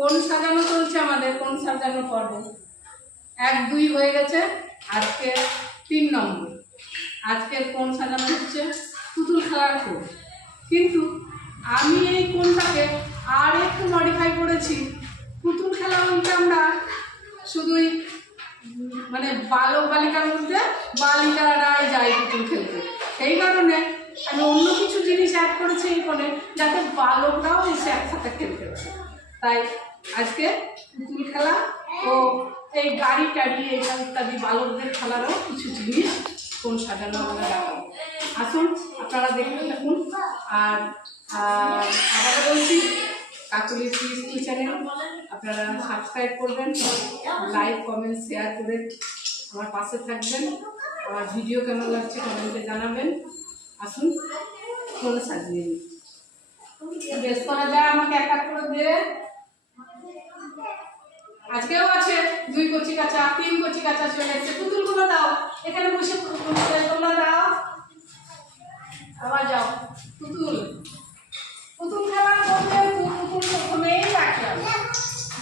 কোণ সাজানো চলছে আমাদের, কোণ সাজানো পর্ব 1 2 হয়ে গেছে, আজকে 3 নম্বর। আজকের কোণ সাজানো হচ্ছে পুতুল খেলার কোণ। কিন্তু আমি এই কোণটাকে আর একটু মডিফাই করেছি। পুতুল খেলা বলতে আমরা শুধুই মানে বালক বালিকার মধ্যে বালিকারাই যায় পুতুল খেলতে, সেই কারণে আমি অন্য কিছু জিনিস অ্যাড করেছি এই কোণে, যাতে বালকরাও এসে একসাথে খেলতে পারে। তাই আজকে পুতুল খেলা ও এই গাড়ি টাড়ি এইসব ইত্যাদি বালকদের খেলারও কিছু জিনিস কোণ সাজানো আমরা দেখাবো। আসুন আপনারা দেখতে থাকুন। আর আবারও বলছি, কাকলি স্কুল চ্যানেল আপনারা সাবস্ক্রাইব করবেন, লাইক কমেন্ট শেয়ার করে আমার পাশে থাকবেন। আমার ভিডিও কেমন লাগছে কমেন্টে জানাবেন। আসুন কোণ সাজিয়ে নিই। বেশ করা যায়, আমাকে এক এক করে দে। আজকেও আছে 2 কচি কাঁচা, 3 কচি কাঁচা চলে এসেছে। পুতুলগুলো দাও, এখানে বসে তোমরা দাও, আবার যাও। পুতুল পুতুল খেলার মধ্যে পুতুল প্রথমেই রাখলাম।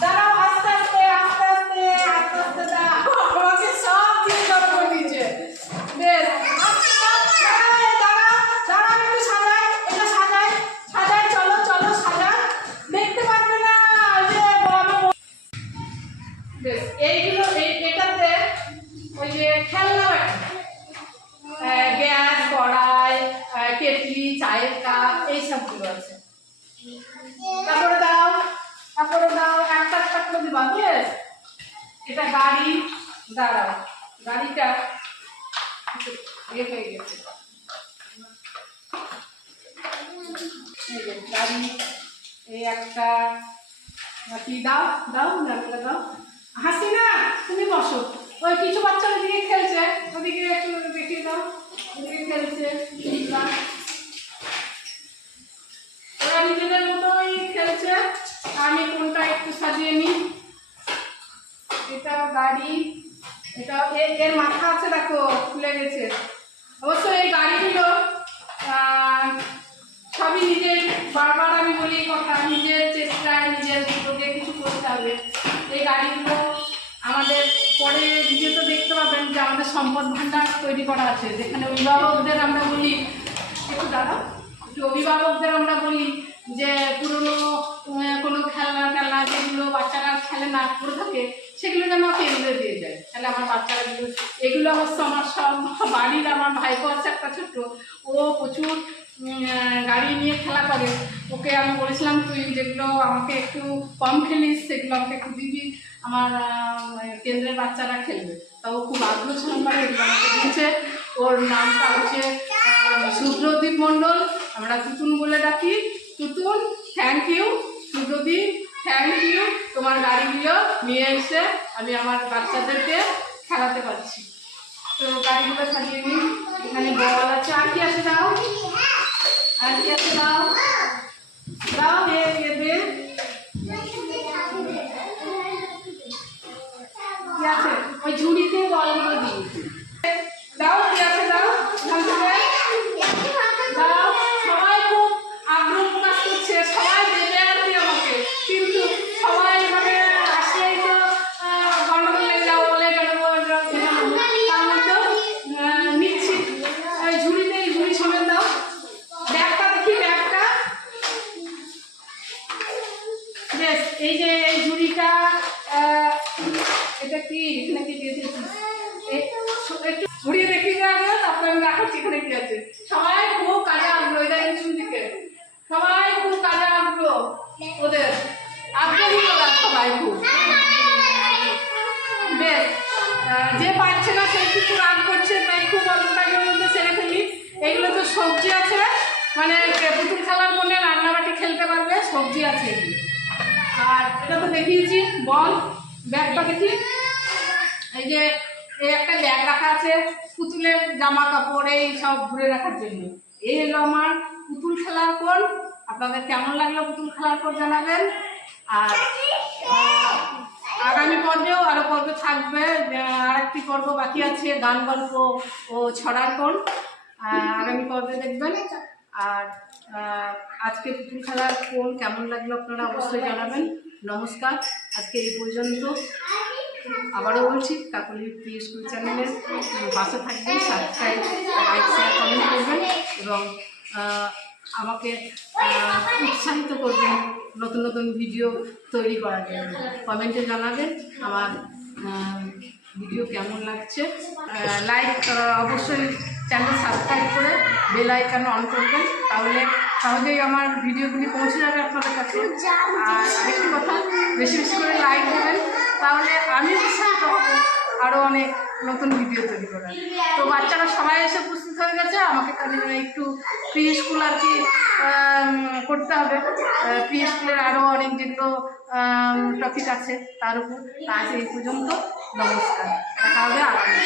দাঁড়াও, আস্তে আস্তে আস্তে আস্তে আস্তে আস্তে দাও, আমাকে সব দিয়ে জড়ো করে দিয়েছে। বেশ আস্তে দাঁড়াও দাঁড়াও, একটু সাজাই, এটা সাজাই সাজাই, চলো চলো সাজাই, দেখতে পারবে না যে বড়। বেশ এইগুলো এটাতে ওই যে খেলনা গ্যাস, কড়াই, কেটলি, চায়ের কাপ এইসবগুলো আছে। তারপরে দাও একটা একটা করে দিবা। বেশ এটা গাড়ি, দাঁড়াও, গাড়িটা হয়ে গেছে। গাড়ি এই একটা দাও দাও, দাও। হাসিনা তুমি বসো, ওই কিছু বাচ্চা ওইদিকে খেলছে, ওদিকে একটু দেখিয়ে দাও, ওদিকে খেলছে। ওরা নিজেদের মতোই খেলছে, আমি কোনটা একটু সাজিয়ে নিই। এটা গাড়ি, এটা এর মাথা আছে দেখো খুলে গেছে। অবশ্য এই গাড়িগুলো সবই নিজের, বারবার আমি বলি এই কথা, নিজের চেষ্টায় নিজের উদ্যোগে কিছু করতে হবে। এই গাড়িগুলো আমাদের পরে ভিডিওতে দেখতে পাবেন যে আমাদের সম্পদ ভাণ্ডার তৈরি করা আছে, যেখানে অভিভাবকদের আমরা বলি, একটু দাঁড়াও, অভিভাবকদের আমরা বলি যে পুরনো কোনো খেলনা যেগুলো বাচ্চারা খেলে না করে থাকে সেগুলো যেন কেন্দ্রে দিয়ে যায়, তাহলে আমার বাচ্চারা এগুলো অবশ্য আমার সব বাড়ির, আমার ভাইপো আছে একটা ছোট্ট, ও প্রচুর গাড়ি নিয়ে খেলা করে। ওকে আমি বলেছিলাম তুই যেগুলো আমাকে একটু কম খেলিস সেগুলো আমাকে একটু দিবি, আমার কেন্দ্রের বাচ্চারা খেলবে। তা ও খুব আগ্রহ সহকারে এগুলো আমাকে দিচ্ছে। ওর নামটা হচ্ছে শুভ্রদীপ মণ্ডল, আমরা তুতুন বলে ডাকি। Tutun, thank you. Shubhradeep, thank you, তোমার গাড়িগুলো নিয়ে এসে আমি আমার বাচ্চাদেরকে খেলাতে পারছি। তো গাড়িগুলো সাজিয়ে নিই। এখানে বল আছে, আর কি আছে দাও, আর কি আছে দাও, দাও এ কি আছে, ওই ঝুড়িতে বলগুলো দিই, দাও কি আছে দাও, দাও। সবাই খুব আগ্রহ প্রকাশ করছে, সবাই দেবে আর কি আমাকে, কিন্তু সবাই মানে আসলেই তো গন্ডগোল লেগে যাও বলে তার মধ্যেও নিচ্ছি। ওই ঝুড়িতে, এই ঝুড়ি সমেত দাও। ব্যাগটা দেখি, ব্যাগটা বেশ। এই যে এই ঝুড়িটা, এটা কি, এখানে কি দিয়েছি একটু ঘুরিয়ে দেখি আগে, তারপরে আমি দেখাচ্ছি এখানে কি আছে। সবাই খুব কাজে আগ্রহ, এটা পিছন দিকে সবাই খুব কাজে আগ্রহ, ওদের আগ্রহী ওরা সবাই খুব। বেশ যে পারছে না সে কিছু রাগ করছে, তাই খুব অল্প টাইমের মধ্যে সেরে ফেলি। এগুলো তো সবজি আছে, মানে পুতুল খেলার মনে রান্নাবাটি খেলতে পারবে, সবজি আছে এগুলো। আর এটা তো দেখিয়েছি বল। ব্যাগটা দেখি, এই যে এই একটা ব্যাগ রাখা আছে পুতুলের জামা কাপড় এই সব ঘুরে রাখার জন্য। এই হলো আমার পুতুল খেলার কোণ। আপনাদের কেমন লাগলো পুতুল খেলার কোণ জানাবেন। আর আগামী পর্বেও আরো পর্ব থাকবে, আরেকটি পর্ব বাকি আছে, গান গল্প ও ছড়ার কোণ, আগামী পর্বে দেখবেন। আর আজকে পুতুল খেলার কোণ কেমন লাগলো আপনারা অবশ্যই জানাবেন। নমস্কার। আজকে এই পর্যন্ত। আবারও বলছি, কাকলি প্রি স্কুল চ্যানেলের পাশে থাকবেন, সাবস্ক্রাইব, লাইক, শেয়ার, কমেন্ট করবেন এবং আমাকে উৎসাহিত করবেন নতুন নতুন ভিডিও তৈরি করার জন্য। কমেন্টে জানাবেন আমার ভিডিও কেমন লাগছে। লাইক অবশ্যই, চ্যানেল সাবস্ক্রাইব করে বেল আইকন অন করবেন, তাহলে সহজেই আমার ভিডিওগুলি পৌঁছে যাবে আপনাদের কাছে। আর আরেকটি কথা, বেশি বেশি করে লাইক দেবেন, তাহলে আমি উৎসাহিত হব আরও অনেক নতুন ভিডিও তৈরি করার। তো বাচ্চারা সবাই এসে উপস্থিত হয়ে গেছে, আমাকে একটু প্রি স্কুল আর কি করতে হবে। প্রি স্কুলের আরও অনেক যেগুলো টপিক আছে তার উপর। আজ এই পর্যন্ত। নমস্কার, দেখা হবে আগামী।